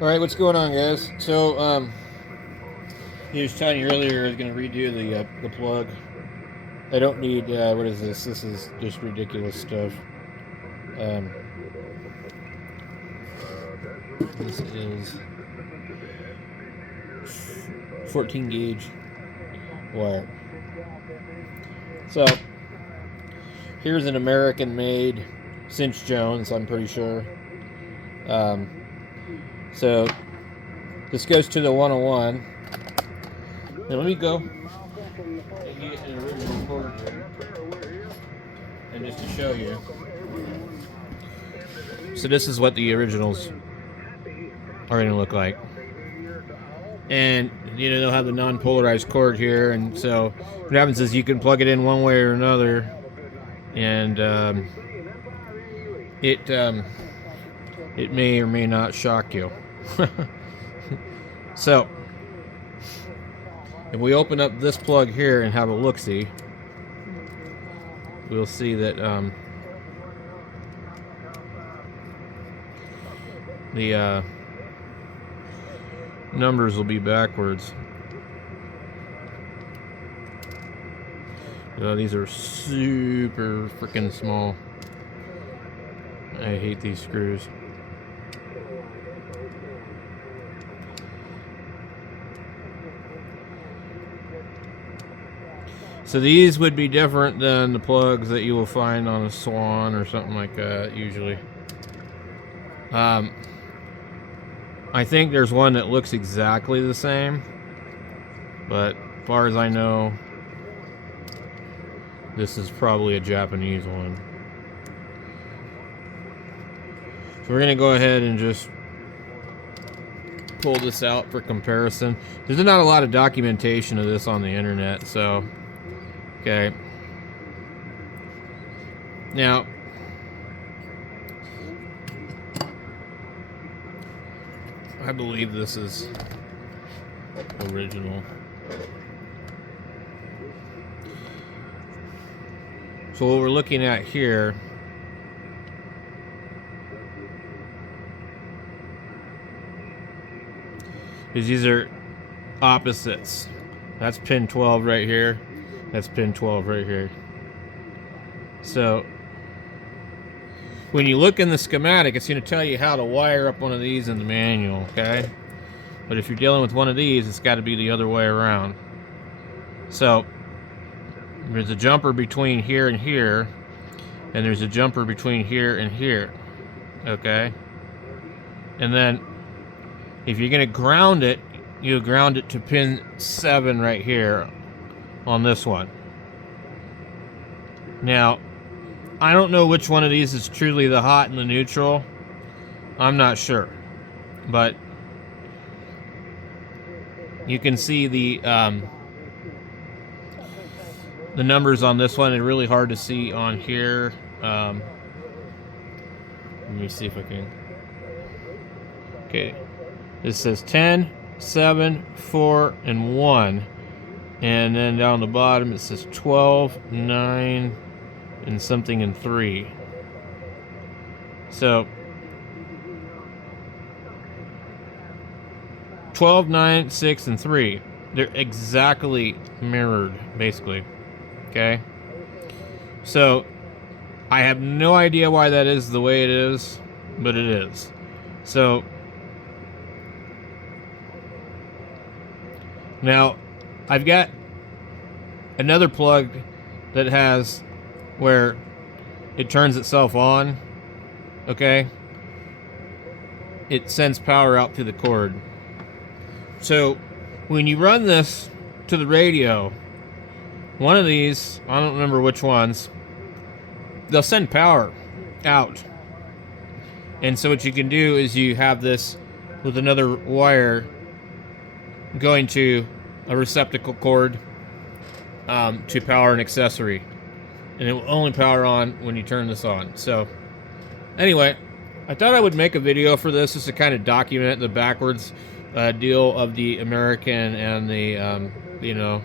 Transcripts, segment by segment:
Alright, what's going on, guys? So, he was telling you earlier I was going to redo the plug. I don't need, what is this? This is just ridiculous stuff. Um, this is 14 gauge wire. So, here's an American-made Cinch Jones, I'm pretty sure. So, this goes to the 101. Now let me go and get an original cord here. And just to show you. So this is what the originals are going to look like. And, you know, they'll have the non-polarized cord here. And so what happens is you can plug it in one way or another. And it may or may not shock you. So, if we open up this plug here and have a look-see, we'll see that the numbers will be backwards. These are super freaking small. I hate these screws. So these would be different than the plugs that you will find on a Swan or something like that usually. I think there's one that looks exactly the same, but as far as I know, this is probably a Japanese one. So we're gonna go ahead and just pull this out for comparison. There's not a lot of documentation of this on the internet, so okay. Now, I believe this is original. So what we're looking at here is these are opposites. That's pin 12 right here. That's pin 12 right here. So when you look in the schematic, it's going to tell you how to wire up one of these in the manual, okay? But if you're dealing with one of these, it's got to be the other way around. So there's a jumper between here and here, and there's a jumper between here and here, okay? And then if you're going to ground it, you ground it to pin 7 right here on this one. Now, I don't know which one of these is truly the hot and the neutral. I'm not sure. But you can see the numbers on this one. It's really hard to see on here. Let me see if I can. Okay. This says 10, 7, 4, and 1. And then down the bottom it says 12, 9, and something in 3. So 12, 9, 6, and 3. They're exactly mirrored, basically. Okay? So I have no idea why that is the way it is, but it is. So now I've got another plug that has where it turns itself on, okay? It sends power out through the cord. So when you run this to the radio, one of these, I don't remember which ones, they'll send power out. And so what you can do is you have this with another wire going to a receptacle cord to power an accessory, and it will only power on when you turn this on. So anyway, I thought I would make a video for this just to kind of document the backwards deal of the American and the you know,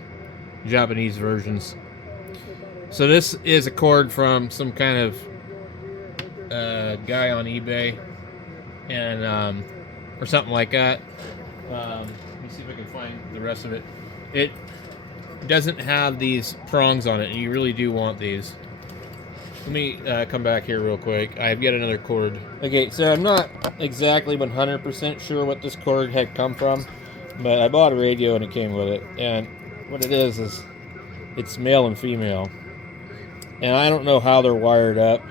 Japanese versions. So this is a cord from some kind of guy on eBay, and or something like that. Let me see if I can find the rest of it. It doesn't have these prongs on it, and you really do want these. Let me come back here real quick. I've got another cord. Okay, so I'm not exactly 100% sure what this cord had come from, but I bought a radio and it came with it. And what it is it's male and female. And I don't know how they're wired up,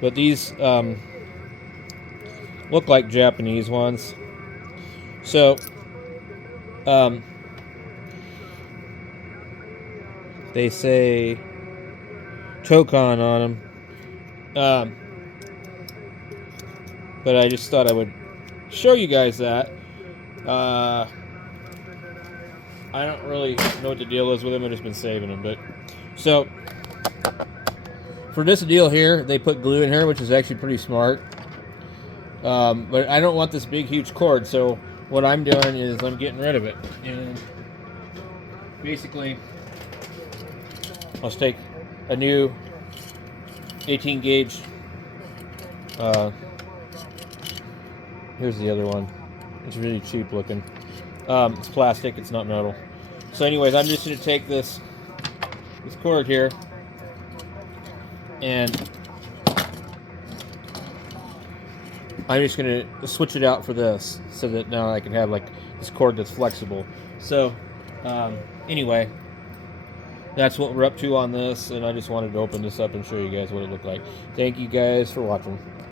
but these look like Japanese ones. So, they say Tocon on them. But I just thought I would show you guys that. I don't really know what the deal is with them. I've just been saving them. But so for this deal here, they put glue in here, which is actually pretty smart. But I don't want this big, huge cord. So what I'm doing is I'm getting rid of it. And basically, I'll just take a new 18 gauge. Here's the other one. It's really cheap looking. It's plastic, it's not metal. So anyways, I'm just going to take this cord here and I'm just going to switch it out for this so that now I can have like this cord that's flexible. So anyway, that's what we're up to on this, and I just wanted to open this up and show you guys what it looked like. Thank you guys for watching.